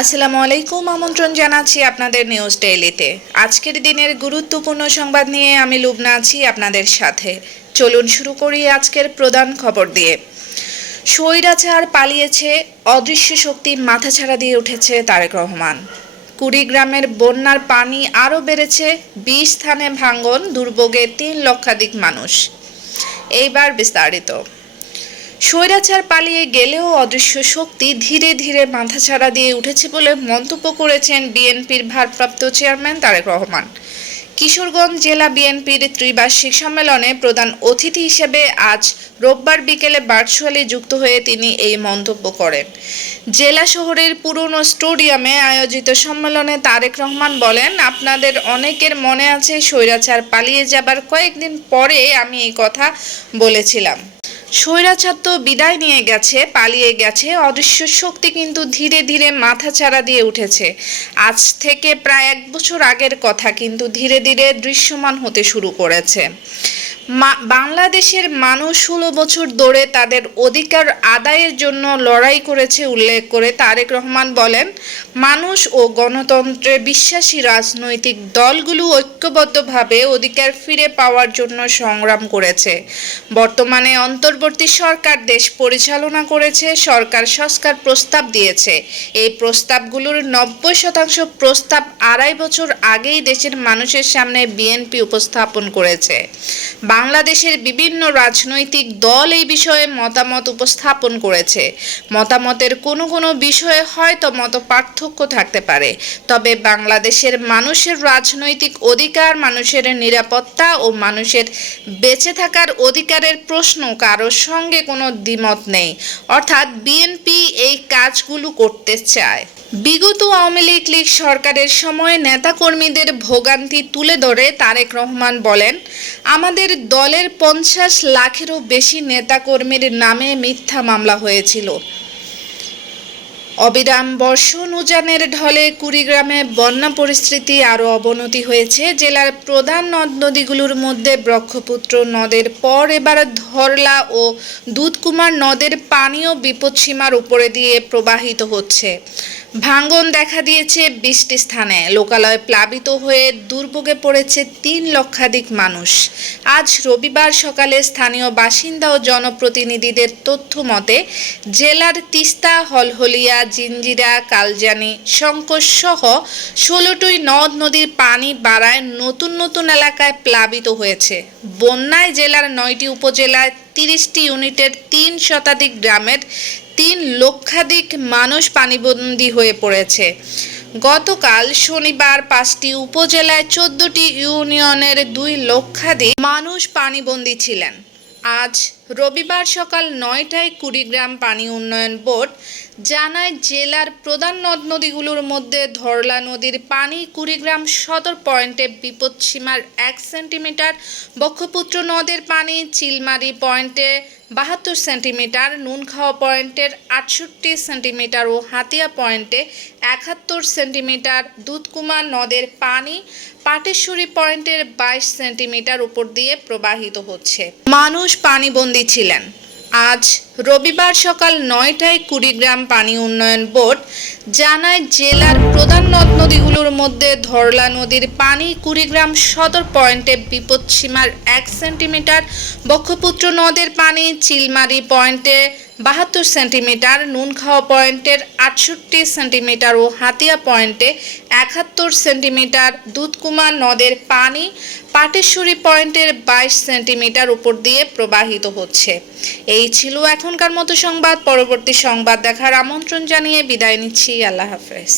আসসালামু আলাইকুম, আমন্ত্রণ জানাচ্ছি আপনাদের নিউজ ডেইলিতে আজকের দিনের গুরুত্বপূর্ণ সংবাদ নিয়ে আমি লুবনা আছি আপনাদের সাথে। চলুন শুরু করি আজকের প্রধান খবর দিয়ে। স্বৈরাচার পালিয়েছে, অদৃশ্য শক্তি মাথাছাড়া দিয়ে উঠেছে তারেক রহমান। কুড়িগ্রামের বন্যার পানি আরও বেড়েছে, বিশ স্থানে ভাঙ্গন দুর্ভোগে তিন লক্ষাধিক মানুষ। এইবার বিস্তারিত। স্বৈরাচার পালিয়ে গেলেও অদৃশ্য শক্তি ধীরে ধীরে মাথাছাড়া দিয়ে উঠেছে বলে মন্তব্য করেছেন বিএনপির ভারপ্রাপ্ত চেয়ারম্যান তারেক রহমান। কিশোরগঞ্জ জেলা বিএনপির ত্রিবার্ষিক সম্মেলনে প্রধান অতিথি হিসেবে আজ রোববার বিকেলে ভার্চুয়ালি যুক্ত হয়ে তিনি এই মন্তব্য করেন। জেলা শহরের পুরনো স্টেডিয়ামে আয়োজিত সম্মেলনে তারেক রহমান বলেন, আপনাদের অনেকের মনে আছে স্বৈরাচার পালিয়ে যাবার কয়েকদিন পরে আমি এই কথা বলেছিলাম। স্বৈরাচার তো বিদায় নিয়ে গেছে, পালিয়ে গেছে। অদৃশ্য শক্তি কিন্তু ধীরে ধীরে মাথা চাড়া দিয়ে উঠেছে। আজ থেকে প্রায় এক বছর আগের কথা কিন্তু ধীরে ধীরে দৃশ্যমান হতে শুরু করেছে। বাংলাদেশের মানুষ ষোলো বছর ধরে তাদের অধিকার আদায়ের জন্য লড়াই করেছে উল্লেখ করে তারেক রহমান বলেন, মানুষ ও গণতন্ত্রে বিশ্বাসী রাজনৈতিক দলগুলো ঐক্যবদ্ধভাবে অধিকার ফিরে পাওয়ার জন্য সংগ্রাম করেছে। বর্তমানে অন্তর্বর্তী সরকার দেশ পরিচালনা করেছে, সরকার সংস্কার প্রস্তাব দিয়েছে। এই প্রস্তাবগুলোর নব্বই শতাংশ প্রস্তাব আড়াই বছর আগেই দেশের মানুষের সামনে বিএনপি উপস্থাপন করেছে। বাংলাদেশের বিভিন্ন রাজনৈতিক দল এই বিষয়ে মতামত উপস্থাপন করেছে। মতামতের কোনো কোনো বিষয়ে হয়তো মত পার্থক্য থাকতে পারে, তবে বাংলাদেশের মানুষের রাজনৈতিক অধিকার, মানুষের নিরাপত্তা ও মানুষের বেঁচে থাকার অধিকারের প্রশ্ন কারোর সঙ্গে কোনো দ্বিমত নেই। অর্থাৎ বিএনপি এই কাজগুলো করতে চায়। বিগত আওয়ামী লীগ লীগ সরকারের সময় নেতাকর্মীদের ভোগান্তি তুলে ধরে তারেক রহমান বলেন, আমাদের দলের পঞ্চাশ লাখেরও বেশি নেতাকর্মীর নামে মিথ্যা মামলা হয়েছিল। অবিরাম বর্ষণ উজানের ঢলে কুড়িগ্রামে বন্যা পরিস্থিতি আরও অবনতি হয়েছে। জেলার প্রধান নদ নদীগুলোর মধ্যে ব্রহ্মপুত্র নদের পর এবার ধরলা ও দুধকুমার নদের পানীয় বিপদসীমার উপরে দিয়ে প্রবাহিত হচ্ছে। ভাঙ্গন দেখা দিয়েছে বৃষ্টি স্থানে। লোকালয় প্লাবিত হয়ে দুর্ভোগে পড়েছে তিন লক্ষাধিক মানুষ। আজ রবিবার সকালে স্থানীয় বাসিন্দা ও জনপ্রতিনিধিদের তথ্য মতে, জেলার তিস্তা, হলহলিয়া, জিঞ্জিরা, কালজানি, শঙ্কর সহ ষোলোটি নদ নদীর পানি বাড়ায় নতুন নতুন এলাকায় প্লাবিত হয়েছে। বন্যায় জেলার নয়টি উপজেলায় তিরিশটি ইউনিটের তিন শতাধিক গ্রামের তিন লক্ষাধিক মানুষ পানিবন্দী হয়ে পড়েছে। গতকাল শনিবার পাঁচটি উপজেলায় চোদ্দটি ইউনিয়নের দুই লক্ষাধিক মানুষ পানিবন্দী ছিলেন। আজ রবিবার সকাল নয়টায় কুড়িগ্রাম পানি উন্নয়ন বোর্ড জানায় জেলার প্রধান নদ নদীগুলোর মধ্যে ধরলা নদীর পানি কুড়িগ্রাম সদর পয়েন্টে বিপদসীমার এক সেন্টিমিটার, বক্ষপুত্র নদের পানি চিলমারি পয়েন্টে বাহাত্তর সেন্টিমিটার নুনখাওয়া পয়েন্টের আটষট্টি সেন্টিমিটার ও হাতিয়া পয়েন্টে একাত্তর সেন্টিমিটার দুধকুমার নদের পানি পাটেশ্বরী পয়েন্টের বাইশ সেন্টিমিটার উপর দিয়ে প্রবাহিত হচ্ছে। মানুষ পানিবন্দী ছিলেন। আজ রবিবার সকাল নয়টায় কুড়িগ্রাম পানি উন্নয়ন বোর্ড জানায় জেলার প্রধান নদ নদীগুলোর মধ্যে ধরলা নদীর পানি কুড়িগ্রাম সদর পয়েন্টে বিপদসীমার এক সেন্টিমিটার, বক্ষপুত্র নদের পানি চিলমারি পয়েন্টে বাহাত্তর সেন্টিমিটার নুনখাওয়া পয়েন্টের আটষট্টি সেন্টিমিটার ও হাতিয়া পয়েন্টে একাত্তর সেন্টিমিটার দুধকুমার নদের পানি পাটেশ্বরী পয়েন্টের বাইশ সেন্টিমিটার উপর দিয়ে প্রবাহিত হচ্ছে। এই ছিল এখনকার মতো সংবাদ পরবর্তী সংবাদ দেখার আমন্ত্রণ জানিয়ে বিদায় নিচ্ছি। আল্লাহ হাফেজ।